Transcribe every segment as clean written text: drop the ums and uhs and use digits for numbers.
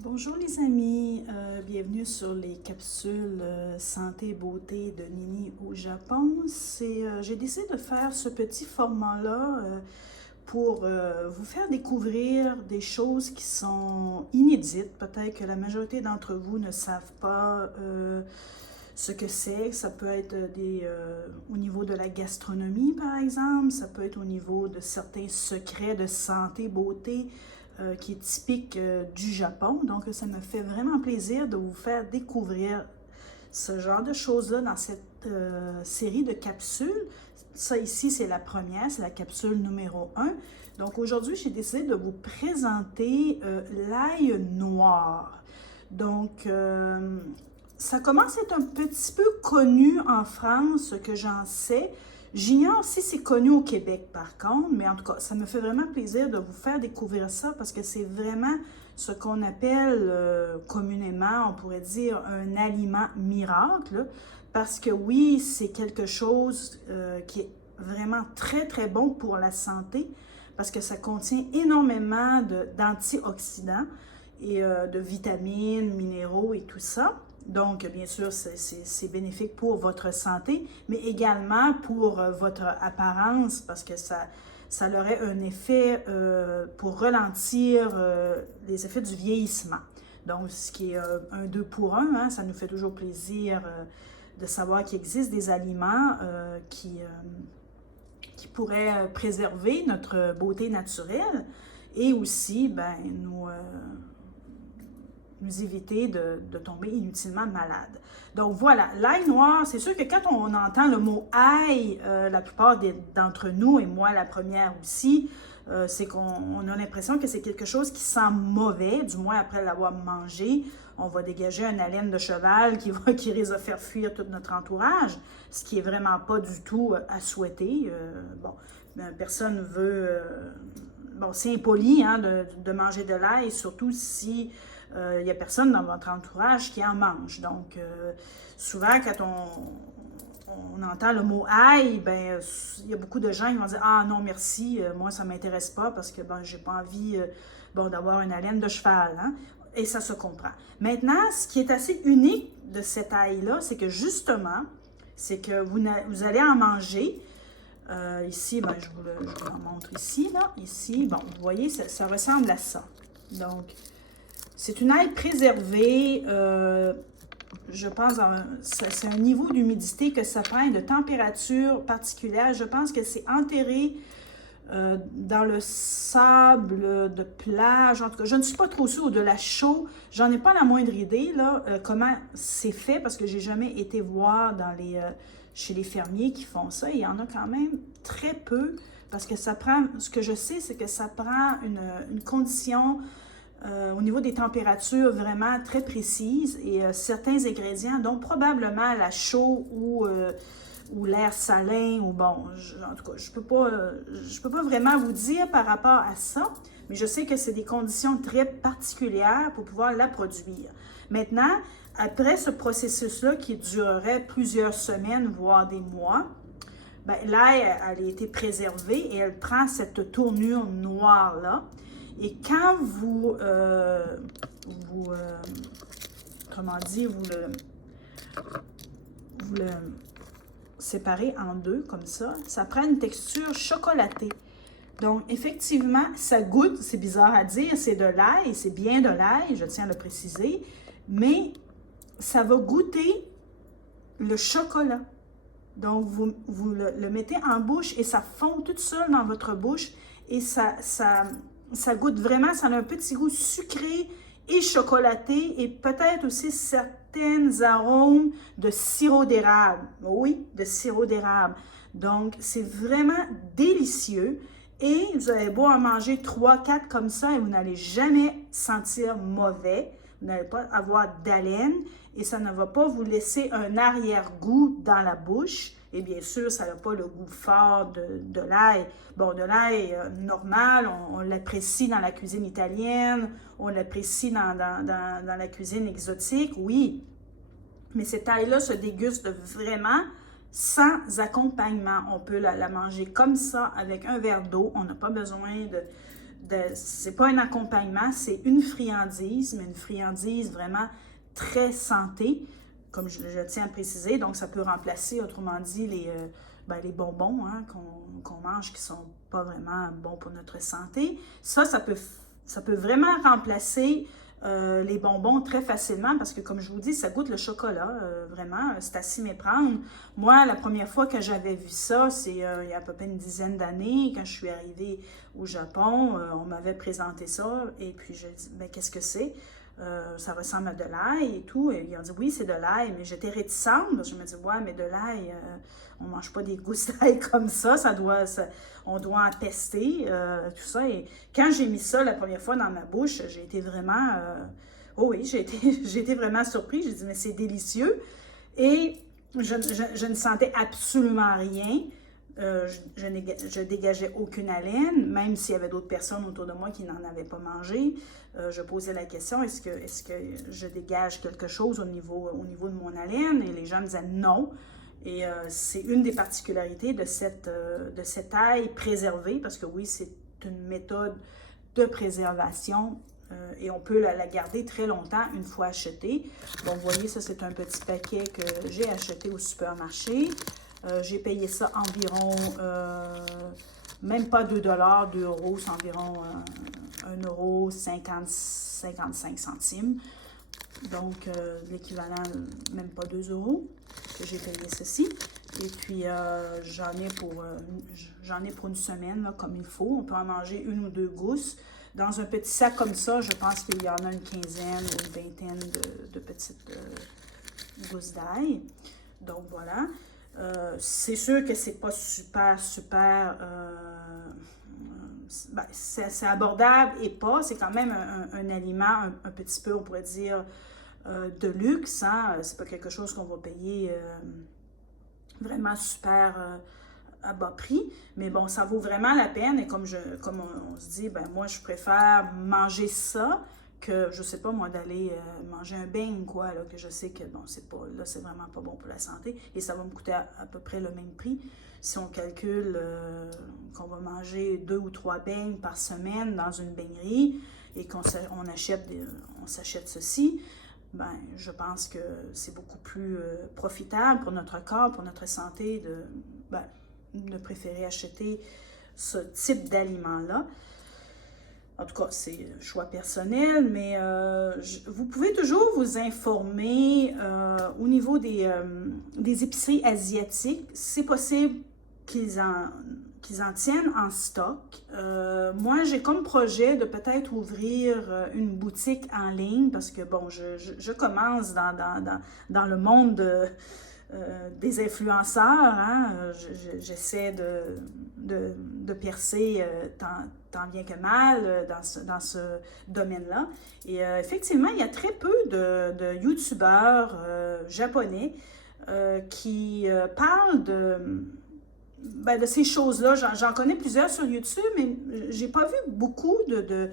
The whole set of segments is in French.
Bonjour les amis, bienvenue sur les capsules santé et beauté de Nini au Japon. J'ai décidé de faire ce petit format-là pour vous faire découvrir des choses qui sont inédites. Peut-être que la majorité d'entre vous ne savent pas ce que c'est. Ça peut être au niveau de la gastronomie, par exemple. Ça peut être au niveau de certains secrets de santé, beauté qui est typique du Japon. Donc, ça me fait vraiment plaisir de vous faire découvrir ce genre de choses-là dans cette série de capsules. Ça ici, c'est la première, c'est la capsule numéro 1. Donc aujourd'hui, j'ai décidé de vous présenter l'ail noir. Donc, ça commence à être un petit peu connu en France, ce que j'en sais. J'ignore si c'est connu au Québec par contre, mais en tout cas, ça me fait vraiment plaisir de vous faire découvrir ça parce que c'est vraiment ce qu'on appelle communément, on pourrait dire, un aliment miracle. Parce que oui, c'est quelque chose qui est vraiment très très bon pour la santé parce que ça contient énormément d'antioxydants et de vitamines, minéraux et tout ça. Donc, bien sûr, c'est bénéfique pour votre santé, mais également pour votre apparence parce que ça aurait un effet pour ralentir les effets du vieillissement. Donc, ce qui est un 2 pour 1, hein, ça nous fait toujours plaisir de savoir qu'il existe des aliments qui pourraient préserver notre beauté naturelle et aussi nous éviter de tomber inutilement malade. Donc voilà, l'ail noir, c'est sûr que quand on entend le mot ail, la plupart d'entre nous, et moi la première aussi, c'est qu'on a l'impression que c'est quelque chose qui sent mauvais, du moins après l'avoir mangé. On va dégager une haleine de cheval qui risque de faire fuir tout notre entourage, ce qui est vraiment pas du tout à souhaiter. Personne veut... bon, c'est impoli hein, de manger de l'ail, surtout si il n'y a personne dans votre entourage qui en mange. Donc, souvent, quand on entend le mot ail, ben, il y a beaucoup de gens qui vont dire ah non, merci, moi, ça ne m'intéresse pas parce que ben, je n'ai pas envie d'avoir une haleine de cheval. Hein? Et ça se comprend. Maintenant, ce qui est assez unique de cet ail-là, c'est que justement, c'est que vous allez en manger. Ici, ben, je vous en montre ici, là. Ici, bon, vous voyez, ça ressemble à ça. Donc, c'est une ail préservée, je pense, c'est un niveau d'humidité que ça prend, de température particulière. Je pense que c'est enterré dans le sable de plage. En tout cas, je ne suis pas trop sûre de la chaux. J'en ai pas la moindre idée, là, comment c'est fait, parce que j'ai jamais été voir chez les fermiers qui font ça. Il y en a quand même très peu, parce que ça prend, ce que je sais, c'est que ça prend une condition au niveau des températures vraiment très précises et certains ingrédients, dont probablement la chaux ou l'air salin, ou bon, en tout cas, je peux pas vraiment vous dire par rapport à ça, mais je sais que c'est des conditions très particulières pour pouvoir la produire. Maintenant, après ce processus-là qui durerait plusieurs semaines, voire des mois, ben, l'ail, elle a été préservée et elle prend cette tournure noire-là. Et quand comment dire, vous le séparez en deux comme ça prend une texture chocolatée. Donc, effectivement, ça goûte, c'est bizarre à dire, c'est de l'ail, c'est bien de l'ail, je tiens à le préciser, mais ça va goûter le chocolat. Donc, vous le mettez en bouche et ça fond tout seul dans votre bouche et ça goûte vraiment, ça a un petit goût sucré et chocolaté et peut-être aussi certains arômes de sirop d'érable. Oui, de sirop d'érable. Donc, c'est vraiment délicieux et vous avez beau en manger 3-4 comme ça et vous n'allez jamais sentir mauvais. Vous n'allez pas avoir d'haleine et ça ne va pas vous laisser un arrière-goût dans la bouche. Et bien sûr, ça n'a pas le goût fort de l'ail. Bon, de l'ail normal, on l'apprécie dans la cuisine italienne, on l'apprécie dans la cuisine exotique, oui. Mais cette ail-là se déguste vraiment sans accompagnement. On peut la manger comme ça, avec un verre d'eau. On n'a pas besoin c'est pas un accompagnement, c'est une friandise, mais une friandise vraiment très santé, comme je tiens à préciser. Donc, ça peut remplacer, autrement dit, les bonbons hein, qu'on mange qui sont pas vraiment bons pour notre santé. Ça peut vraiment remplacer les bonbons très facilement parce que, comme je vous dis, ça goûte le chocolat, vraiment, c'est à s'y méprendre. Moi, la première fois que j'avais vu ça, c'est il y a à peu près une dizaine d'années, quand je suis arrivée au Japon, on m'avait présenté ça et puis je dis, ben qu'est-ce que c'est? Ça ressemble à de l'ail et tout. Et ils ont dit, oui, c'est de l'ail, mais j'étais réticente parce que je me dis, ouais, mais de l'ail, on ne mange pas des gousses d'ail comme ça, on doit en tester, tout ça. Et quand j'ai mis ça la première fois dans ma bouche, j'ai été vraiment, oh oui, j'ai été vraiment surprise. J'ai dit, mais c'est délicieux. Et je ne sentais absolument rien. Je dégageais aucune haleine, même s'il y avait d'autres personnes autour de moi qui n'en avaient pas mangé. Je posais la question, est-ce que je dégage quelque chose au niveau de mon haleine? Et les gens me disaient non. Et c'est une des particularités de cette ail préservée, parce que oui, c'est une méthode de préservation et on peut la garder très longtemps une fois achetée. Donc, vous voyez, ça, c'est un petit paquet que j'ai acheté au supermarché. J'ai payé ça environ, même pas 2 $, 2 €, c'est environ 1,55 € Donc, l'équivalent, même pas 2 € que j'ai payé ceci. Et puis, j'en ai pour une semaine, là, comme il faut. On peut en manger une ou deux gousses. Dans un petit sac comme ça, je pense qu'il y en a une quinzaine ou une vingtaine de petites gousses d'ail. Donc, voilà. C'est sûr que c'est pas super, c'est abordable et pas. C'est quand même un aliment un petit peu, on pourrait dire, de luxe. Hein? C'est pas quelque chose qu'on va payer vraiment super à bas prix. Mais bon, ça vaut vraiment la peine. Et comme on se dit, ben moi, je préfère manger ça que, je sais pas moi, d'aller manger un beigne, quoi, là, que je sais que, bon, c'est vraiment pas bon pour la santé et ça va me coûter à peu près le même prix. Si on calcule qu'on va manger 2 ou 3 beignes par semaine dans une beignerie et qu'on s'achète ceci, ben, je pense que c'est beaucoup plus profitable pour notre corps, pour notre santé de préférer acheter ce type d'aliment-là. En tout cas, c'est un choix personnel, mais vous pouvez toujours vous informer au niveau des épiceries asiatiques. C'est possible qu'ils en tiennent en stock. Moi, j'ai comme projet de peut-être ouvrir une boutique en ligne parce que, bon, je commence dans le monde des influenceurs. Hein? J'essaie de percer tant bien que mal dans ce domaine-là. Et effectivement, il y a très peu de YouTubeurs japonais qui parlent de ces choses-là. J'en connais plusieurs sur YouTube, mais j'ai pas vu beaucoup de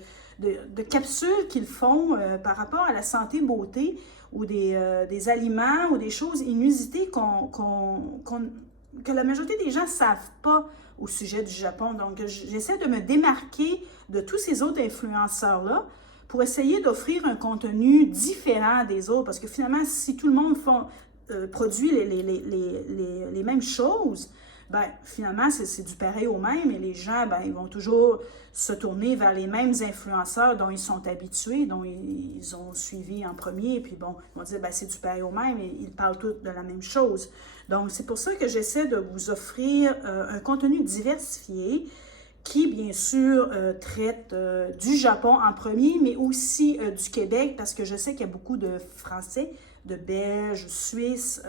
capsules qu'ils font par rapport à la santé beauté ou des aliments ou des choses inusitées que la majorité des gens ne savent pas au sujet du Japon. Donc, j'essaie de me démarquer de tous ces autres influenceurs-là pour essayer d'offrir un contenu différent des autres. Parce que finalement, si tout le monde produit les mêmes choses, ben, finalement, c'est du pareil au même et les gens, ben, ils vont toujours se tourner vers les mêmes influenceurs dont ils sont habitués, dont ils ont suivi en premier, et puis bon, ils vont dire, ben, c'est du pareil au même et ils parlent tous de la même chose. Donc, c'est pour ça que j'essaie de vous offrir un contenu diversifié qui, bien sûr, traite du Japon en premier, mais aussi du Québec, parce que je sais qu'il y a beaucoup de Français, de Belges, Suisses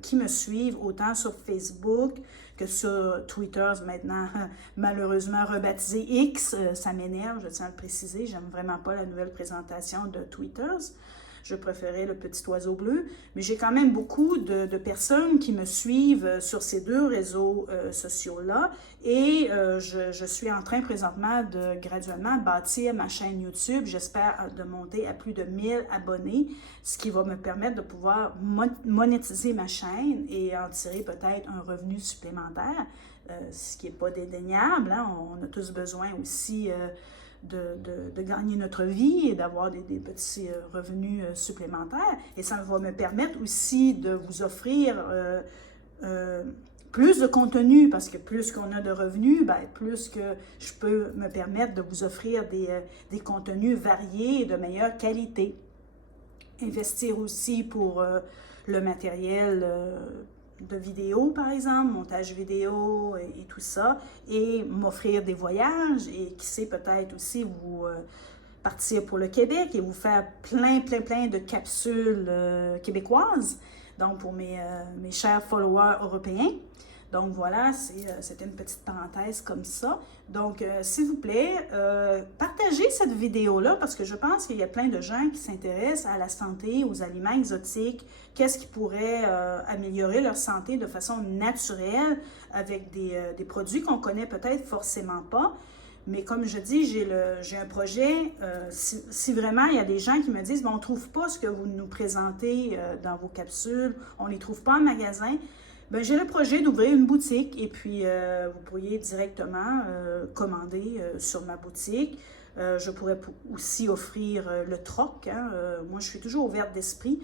qui me suivent autant sur Facebook que sur Twitter, maintenant malheureusement rebaptisé X. Ça m'énerve, je tiens à le préciser, j'aime vraiment pas la nouvelle présentation de Twitter. Je préférais le petit oiseau bleu, mais j'ai quand même beaucoup de personnes qui me suivent sur ces deux réseaux sociaux-là et je suis en train présentement de graduellement bâtir ma chaîne YouTube. J'espère de monter à plus de 1000 abonnés, ce qui va me permettre de pouvoir monétiser ma chaîne et en tirer peut-être un revenu supplémentaire, ce qui n'est pas dédaignable. Hein? On a tous besoin aussi de gagner notre vie et d'avoir des petits revenus supplémentaires. Et ça va me permettre aussi de vous offrir plus de contenu, parce que plus qu'on a de revenus, ben, plus que je peux me permettre de vous offrir des contenus variés et de meilleure qualité. Investir aussi pour le matériel de vidéo, par exemple, montage vidéo et tout ça, et m'offrir des voyages et qui sait peut-être aussi vous partir pour le Québec et vous faire plein de capsules québécoises, donc pour mes chers followers européens. Donc voilà, c'était une petite parenthèse comme ça. Donc, s'il vous plaît, partagez cette vidéo-là parce que je pense qu'il y a plein de gens qui s'intéressent à la santé, aux aliments exotiques, qu'est-ce qui pourrait améliorer leur santé de façon naturelle avec des produits qu'on connaît peut-être forcément pas. Mais comme je dis, j'ai un projet, si vraiment il y a des gens qui me disent, bon, on ne trouve pas ce que vous nous présentez dans vos capsules, on ne les trouve pas en magasin, bien, j'ai le projet d'ouvrir une boutique et puis vous pourriez directement commander sur ma boutique. Je pourrais aussi offrir le troc. Hein. Moi, je suis toujours ouverte d'esprit.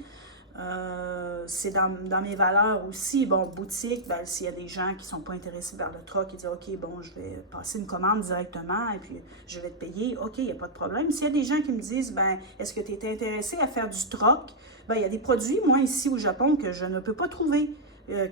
C'est dans mes valeurs aussi. Bon, boutique, ben, s'il y a des gens qui ne sont pas intéressés par le troc, ils disent « OK, bon, je vais passer une commande directement et puis je vais te payer. » OK, il n'y a pas de problème. S'il y a des gens qui me disent « Ben, est-ce que tu es intéressé à faire du troc? » Ben, il y a des produits, moi, ici au Japon, que je ne peux pas trouver.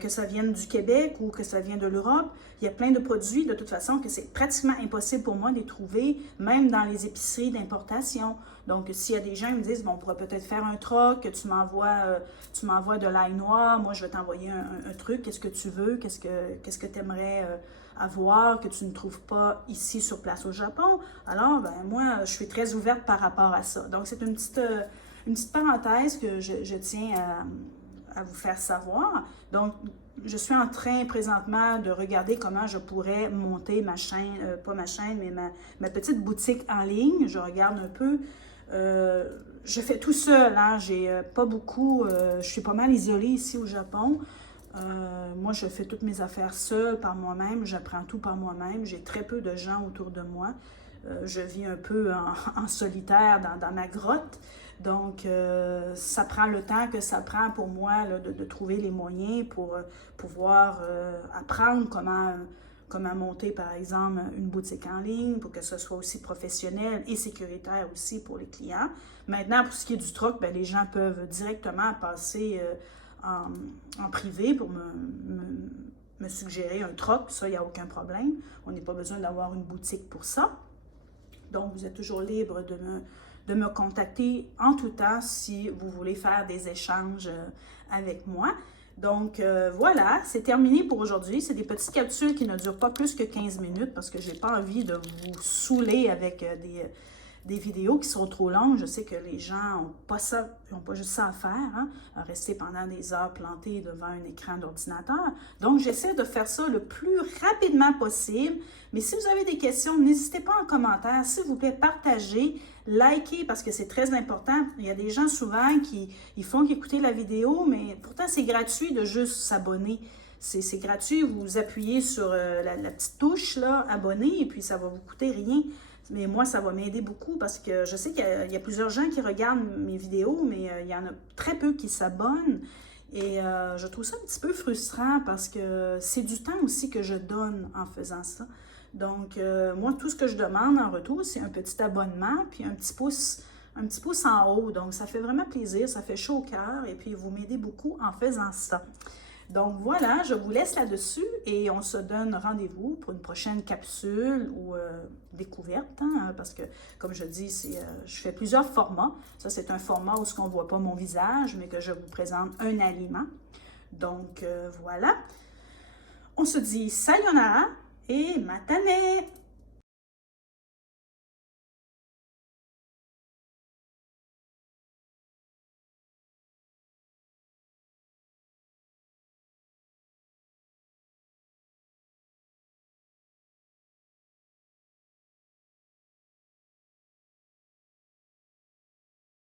Que ça vienne du Québec ou que ça vienne de l'Europe. Il y a plein de produits, de toute façon, que c'est pratiquement impossible pour moi de les trouver, même dans les épiceries d'importation. Donc, s'il y a des gens qui me disent, bon, on pourrait peut-être faire un troc, tu m'envoies de l'ail noir, moi, je vais t'envoyer un truc, qu'est-ce que tu veux, qu'est-ce que tu aimerais avoir, que tu ne trouves pas ici sur place au Japon. Alors, ben moi, je suis très ouverte par rapport à ça. Donc, c'est une petite parenthèse que je tiens à vous faire savoir. Donc, je suis en train présentement de regarder comment je pourrais monter ma chaîne, pas ma chaîne, mais ma petite boutique en ligne. Je regarde un peu. Je fais tout seul, hein. J'ai pas beaucoup, je suis pas mal isolée ici au Japon. Moi, je fais toutes mes affaires seule, par moi-même. J'apprends tout par moi-même. J'ai très peu de gens autour de moi. Je vis un peu en solitaire dans ma grotte. Donc, ça prend le temps que ça prend pour moi là, de trouver les moyens pour pouvoir apprendre comment monter, par exemple, une boutique en ligne pour que ce soit aussi professionnel et sécuritaire aussi pour les clients. Maintenant, pour ce qui est du troc, bien, les gens peuvent directement passer en privé pour me suggérer un troc. Ça, il n'y a aucun problème. On n'a pas besoin d'avoir une boutique pour ça. Donc, vous êtes toujours libre de me contacter en tout temps si vous voulez faire des échanges avec moi. Donc, voilà, c'est terminé pour aujourd'hui. C'est des petites capsules qui ne durent pas plus que 15 minutes parce que je n'ai pas envie de vous saouler avec des vidéos qui sont trop longues. Je sais que les gens n'ont pas juste ça à faire, hein, à rester pendant des heures plantés devant un écran d'ordinateur. Donc, j'essaie de faire ça le plus rapidement possible. Mais si vous avez des questions, n'hésitez pas en commentaire. S'il vous plaît, partagez, likez parce que c'est très important. Il y a des gens souvent qui font qu'écouter la vidéo, mais pourtant, c'est gratuit de juste s'abonner. C'est gratuit, vous appuyez sur la petite touche, là, abonner, et puis ça va vous coûter rien. Mais moi, ça va m'aider beaucoup parce que je sais qu'il y a plusieurs gens qui regardent mes vidéos, mais il y en a très peu qui s'abonnent. Et je trouve ça un petit peu frustrant parce que c'est du temps aussi que je donne en faisant ça. Donc, moi, tout ce que je demande en retour, c'est un petit abonnement puis un petit pouce en haut. Donc, ça fait vraiment plaisir, ça fait chaud au cœur et puis vous m'aidez beaucoup en faisant ça. Donc voilà, je vous laisse là-dessus et on se donne rendez-vous pour une prochaine capsule ou découverte, hein, parce que, comme je dis, je fais plusieurs formats. Ça, c'est un format où on ne voit pas mon visage, mais que je vous présente un aliment. Donc voilà, on se dit sayonara et matane!